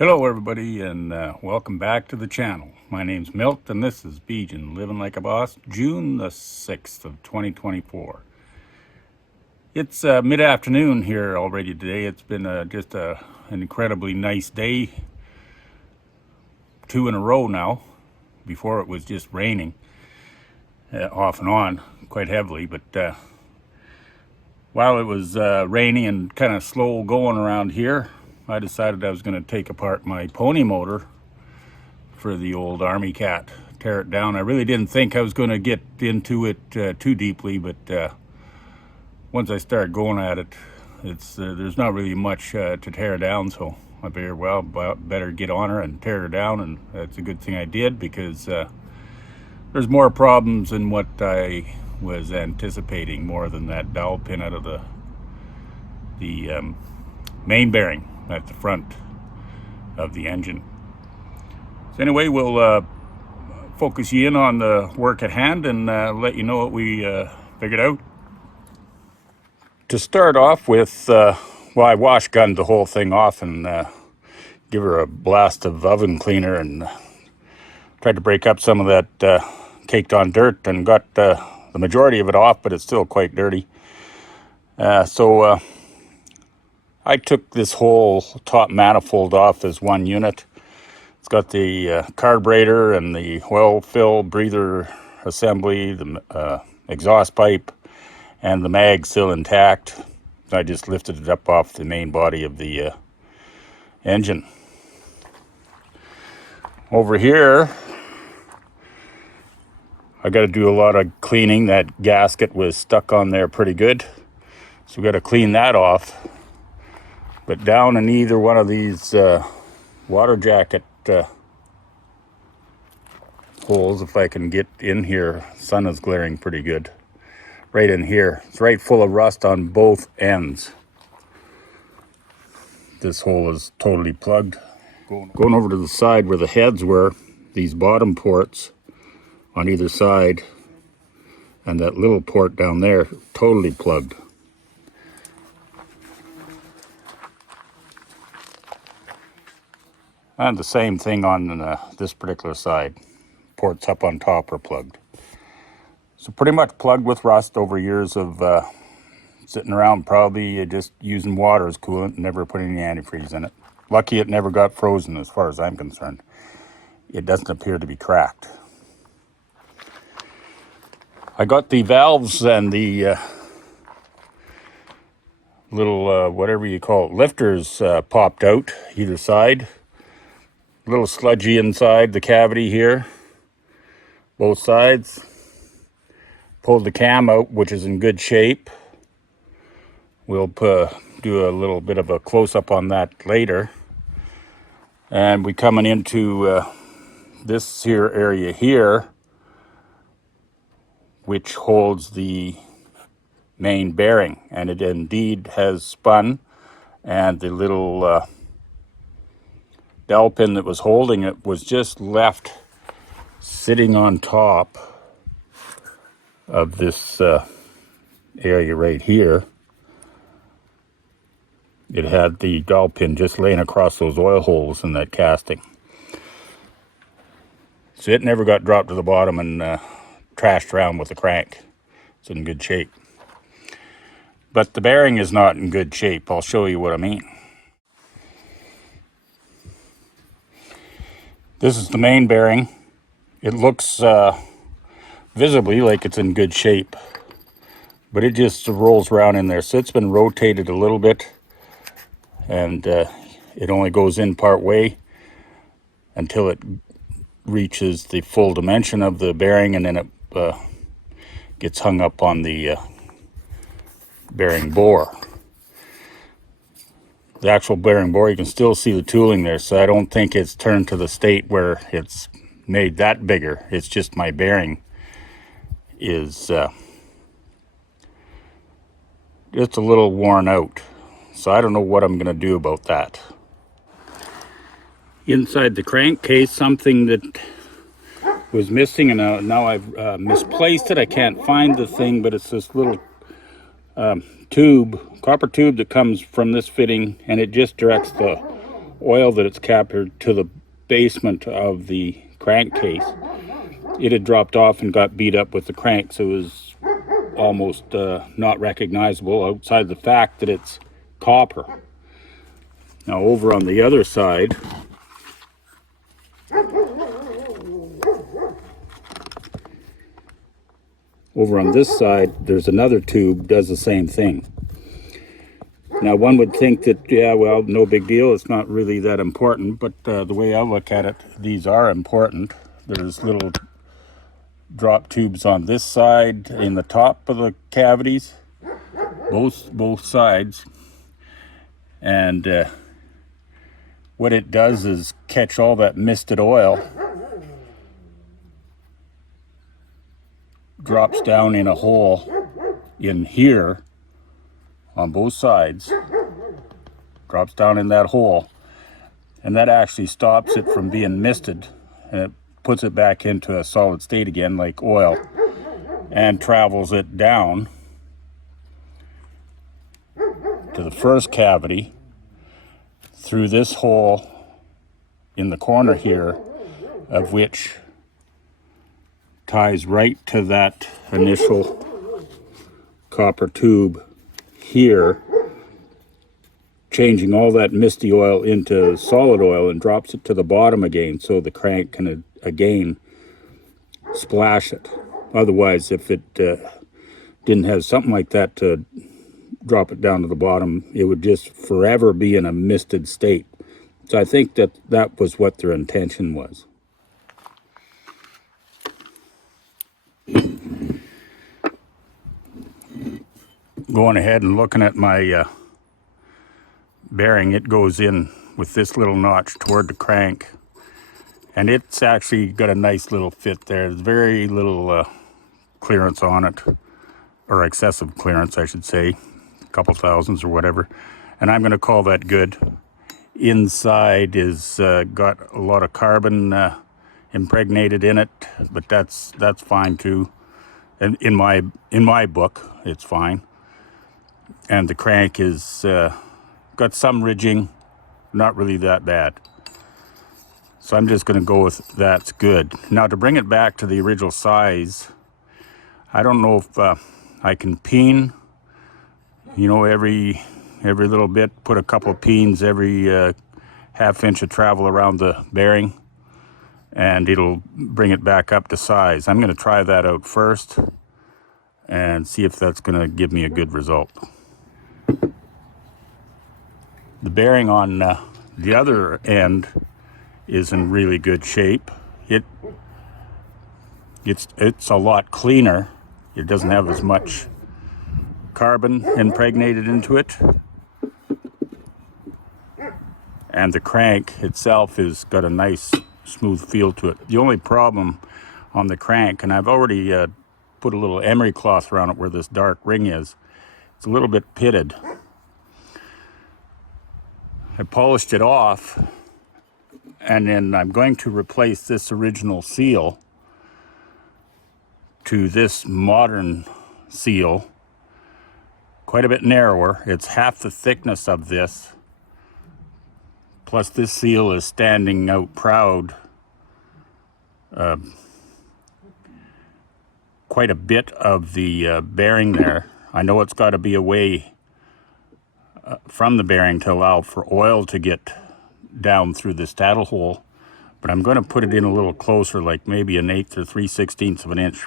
Hello everybody, and welcome back to the channel. My name's Milt and this is Begin, Living Like a Boss, June the 6th of 2024. It's mid-afternoon here already today. It's been just an incredibly nice day, 2 in a row now. Before it was just raining off and on quite heavily, but while it was rainy and kind of slow going around here, I decided I was going to take apart my pony motor for the old Army Cat, tear it down. I really didn't think I was going to get into it too deeply, but once I started going at it, there's not really much to tear down, so I figured, well, better get on her and tear her down, and that's a good thing I did, because there's more problems than what I was anticipating, more than that dowel pin out of the main bearing at the front of the engine. So anyway, we'll focus you in on the work at hand and let you know what we figured out. To start off with, well, I wash gunned the whole thing off and give her a blast of oven cleaner and tried to break up some of that caked on dirt, and got the majority of it off, but it's still quite dirty. So I took this whole top manifold off as one unit. It's got the carburetor and the oil fill breather assembly, the exhaust pipe, and the mag still intact. I just lifted it up off the main body of the engine. Over here, I got to do a lot of cleaning. That gasket was stuck on there pretty good, so we got to clean that off. But down in either one of these water jacket holes, if I can get in here, sun is glaring pretty good. Right in here, it's right full of rust on both ends. This hole is totally plugged. Going over to the side where the heads were, these bottom ports on either side, and that little port down there, totally plugged. And the same thing on this particular side. Ports up on top are plugged. So pretty much plugged with rust over years of sitting around, probably just using water as coolant, never putting any antifreeze in it. Lucky it never got frozen as far as I'm concerned. It doesn't appear to be cracked. I got the valves and the little, whatever you call it, lifters popped out either side. A little sludgy inside the cavity here, both sides. Pulled the cam out, which is in good shape. We'll do a little bit of a close-up on that later. And we coming into this here area here, which holds the main bearing, and it indeed has spun, and the little dowel pin that was holding it was just left sitting on top of this area right here. It had the dowel pin just laying across those oil holes in that casting. So it never got dropped to the bottom and trashed around with the crank. It's in good shape. But the bearing is not in good shape. I'll show you what I mean. This is the main bearing. It looks visibly like it's in good shape, but it just rolls around in there. So it's been rotated a little bit, and it only goes in part way until it reaches the full dimension of the bearing, and then it gets hung up on the bearing bore. The actual bearing bore, you can still see the tooling there, so I don't think it's turned to the state where it's made that bigger. It's just my bearing is just a little worn out. So I don't know what I'm going to do about that. Inside the crankcase, something that was missing, and now I've misplaced it. I can't find the thing, but it's this little tube, copper tube that comes from this fitting, and it just directs the oil that it's captured to the basement of the crankcase. It had dropped off and got beat up with the crank, so it was almost not recognizable outside the fact that it's copper. Now over on the other side, over on this side, there's another tube does the same thing. Now one would think that, yeah, well, no big deal, it's not really that important, but the way I look at it, these are important. There's little drop tubes on this side in the top of the cavities, both sides, and what it does is catch all that misted oil, drops down in a hole in here on both sides, drops down in that hole, and that actually stops it from being misted, and it puts it back into a solid state again like oil, and travels it down to the first cavity through this hole in the corner here, of which ties right to that initial copper tube here, changing all that misty oil into solid oil, and drops it to the bottom again so the crank can again splash it. Otherwise, if it didn't have something like that to drop it down to the bottom, it would just forever be in a misted state. So I think that that was what their intention was. Going ahead and looking at my bearing, it goes in with this little notch toward the crank, and it's actually got a nice little fit there. There's very little clearance on it, or excessive clearance I should say, a couple thousandths or whatever, and I'm going to call that good. Inside is got a lot of carbon impregnated in it, but that's fine too, and in my book it's fine. And the crank is got some ridging, not really that bad. So I'm just going to go with that's good. Now to bring it back to the original size, I don't know if I can peen, you know, every little bit, put a couple of peens every half inch of travel around the bearing, and it'll bring it back up to size. I'm going to try that out first and see if that's going to give me a good result. The bearing on the other end is in really good shape. It's a lot cleaner. It doesn't have as much carbon impregnated into it. And the crank itself has got a nice smooth feel to it. The only problem on the crank, and I've already put a little emery cloth around it where this dark ring is, it's a little bit pitted. I polished it off, and then I'm going to replace this original seal to this modern seal, quite a bit narrower. It's half the thickness of this, plus this seal is standing out proud quite a bit of the bearing there. I know it's got to be away from the bearing to allow for oil to get down through this saddle hole, but I'm going to put it in a little closer, like maybe 1/8 or 3/16 of an inch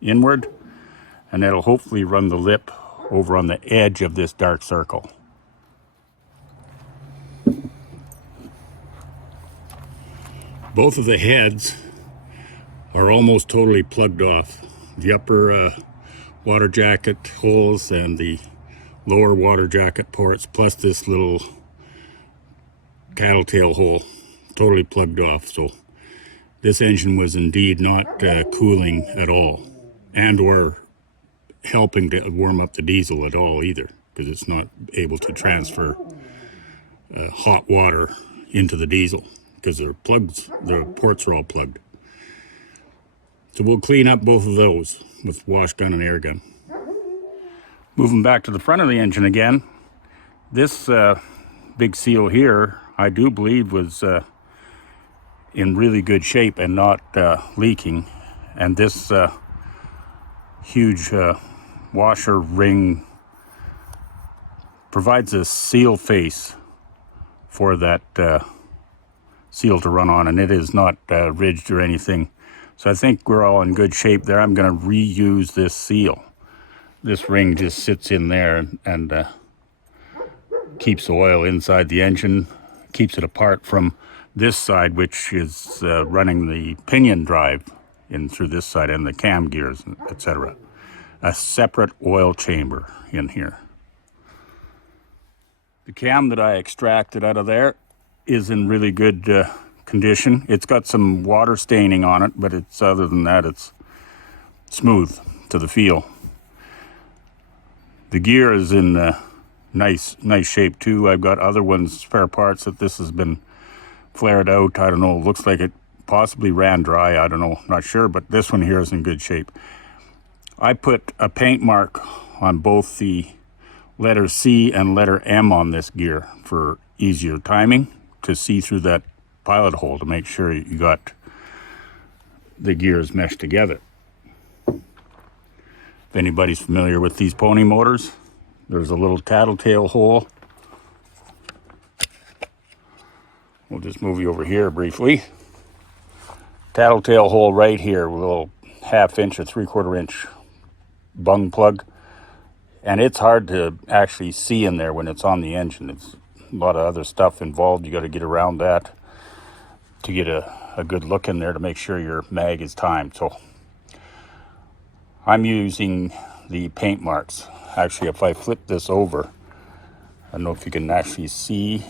inward, and that'll hopefully run the lip over on the edge of this dark circle. Both of the heads are almost totally plugged off. The upper water jacket holes and the lower water jacket ports, plus this little cattle tail hole, totally plugged off. So this engine was indeed not cooling at all, and or helping to warm up the diesel at all either, because it's not able to transfer hot water into the diesel because the ports are all plugged. So we'll clean up both of those with wash gun and air gun. Moving back to the front of the engine again, this big seal here I do believe was in really good shape and not leaking. And this huge washer ring provides a seal face for that seal to run on, and it is not ridged or anything. So I think we're all in good shape there. I'm going to reuse this seal. This ring just sits in there and keeps the oil inside the engine, keeps it apart from this side, which is running the pinion drive in through this side and the cam gears, etc. A separate oil chamber in here. The cam that I extracted out of there is in really good condition. It's got some water staining on it, but it's other than that, it's smooth to the feel. The gear is in nice shape too. I've got other ones, spare parts, that this has been flared out. I don't know, looks like it possibly ran dry. I don't know, not sure, but this one here is in good shape. I put a paint mark on both the letter C and letter M on this gear for easier timing, to see through that pilot hole to make sure you got the gears meshed together. If anybody's familiar with these pony motors, there's a little tattletale hole. We'll just move you over here briefly. Tattletale hole right here with a little 1/2 inch or 3/4 inch bung plug. And it's hard to actually see in there when it's on the engine. It's a lot of other stuff involved. You got to get around that to get a good look in there to make sure your mag is timed. So I'm using the paint marks. Actually, if I flip this over, I don't know if you can actually see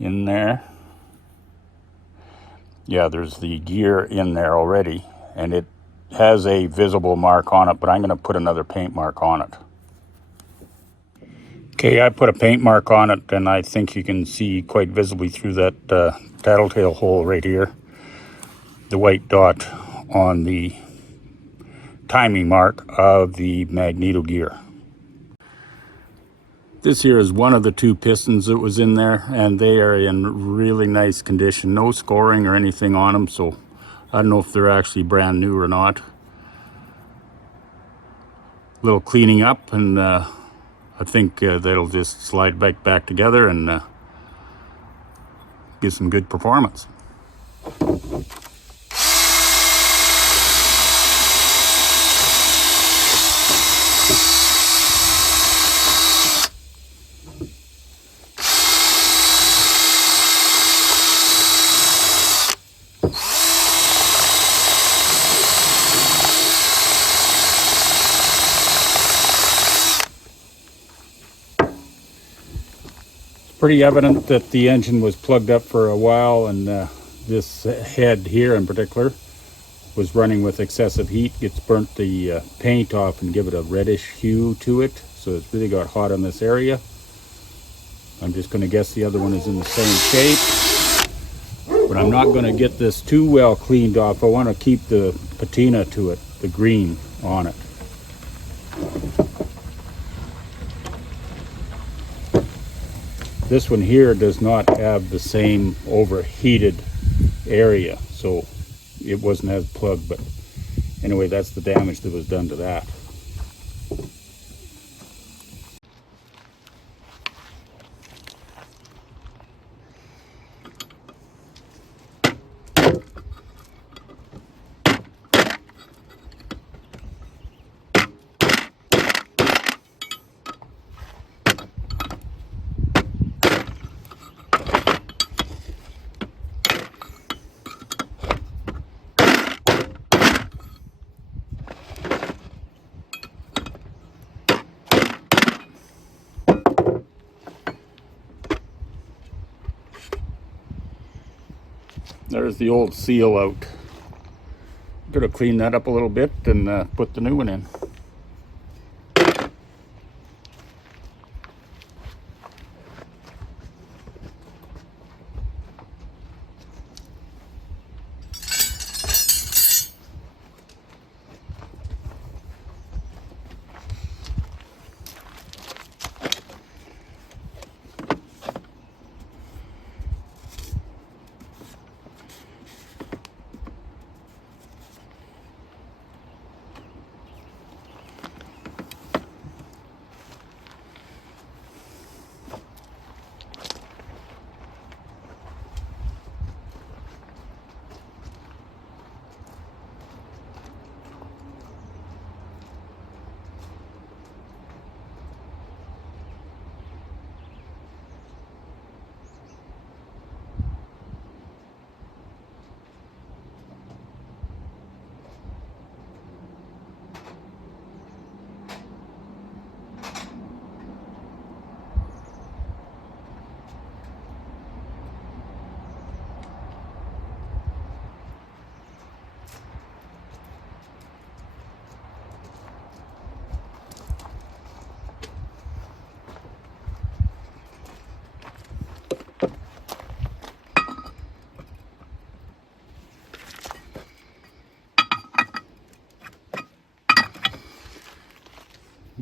in there. Yeah, there's the gear in there already, and it has a visible mark on it, but I'm going to put another paint mark on it. Okay, I put a paint mark on it, and I think you can see quite visibly through that tattletale hole right here, the white dot on the timing mark of the magneto gear. This here is one of the 2 pistons that was in there, and they are in really nice condition. No scoring or anything on them, so I don't know if they're actually brand new or not. A little cleaning up, and I think that'll just slide back together and give some good performance. Pretty evident that the engine was plugged up for a while, and this head here in particular was running with excessive heat. It's burnt the paint off and give it a reddish hue to it, so it's really got hot in this area. I'm just going to guess the other one is in the same shape, but I'm not going to get this too well cleaned off. I want to keep the patina to it, the green on it. This one here does not have the same overheated area, so it wasn't as plugged, but anyway, that's the damage that was done to that. There's the old seal out. Gonna clean that up a little bit and put the new one in.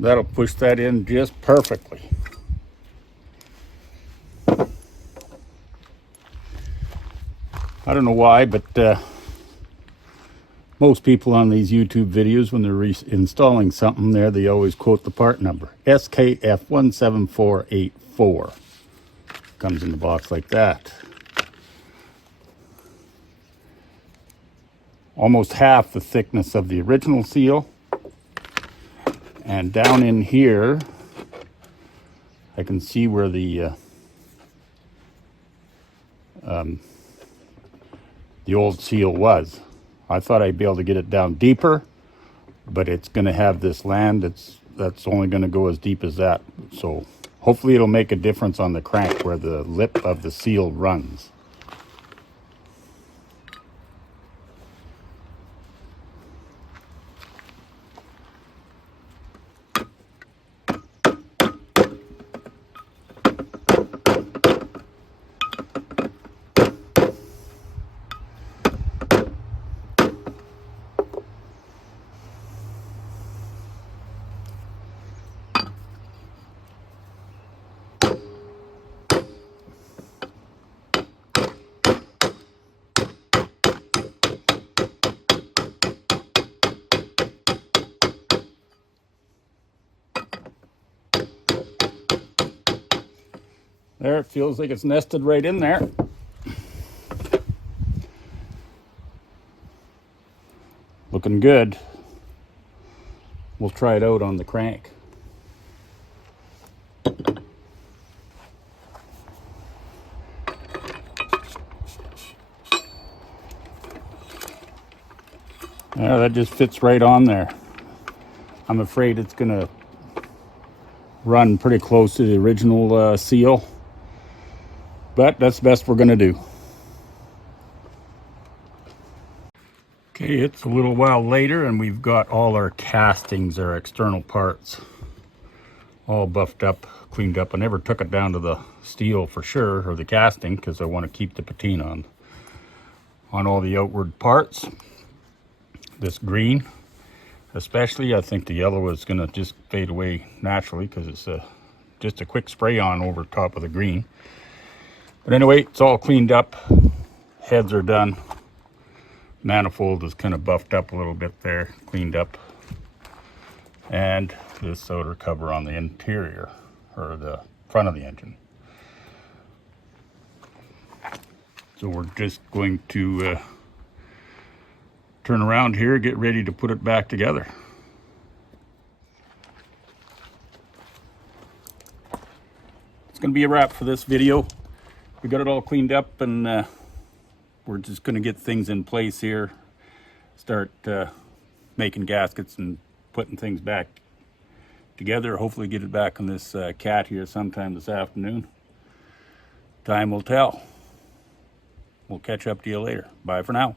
That'll push that in just perfectly. I don't know why, but most people on these YouTube videos, when they're installing something there, they always quote the part number, SKF17484. Comes in the box like that. Almost half the thickness of the original seal. And down in here, I can see where the old seal was. I thought I'd be able to get it down deeper, but it's going to have this land that's only going to go as deep as that. So hopefully it'll make a difference on the crank where the lip of the seal runs. There, it feels like it's nested right in there. Looking good. We'll try it out on the crank. Yeah, that just fits right on there. I'm afraid it's gonna run pretty close to the original seal, but that's the best we're gonna do. Okay, it's a little while later and we've got all our castings, our external parts, all buffed up, cleaned up. I never took it down to the steel for sure, or the casting, because I want to keep the patina on all the outward parts. This green especially, I think the yellow is going to just fade away naturally because it's just a quick spray on over top of the green. But anyway, it's all cleaned up, heads are done. Manifold is kind of buffed up a little bit there, cleaned up. And this outer cover on the interior, or the front of the engine. So we're just going to turn around here, get ready to put it back together. It's going to be a wrap for this video. We got it all cleaned up and we're just going to get things in place here, start making gaskets and putting things back together. Hopefully get it back on this cat here sometime this afternoon. Time will tell. We'll catch up to you later. Bye for now.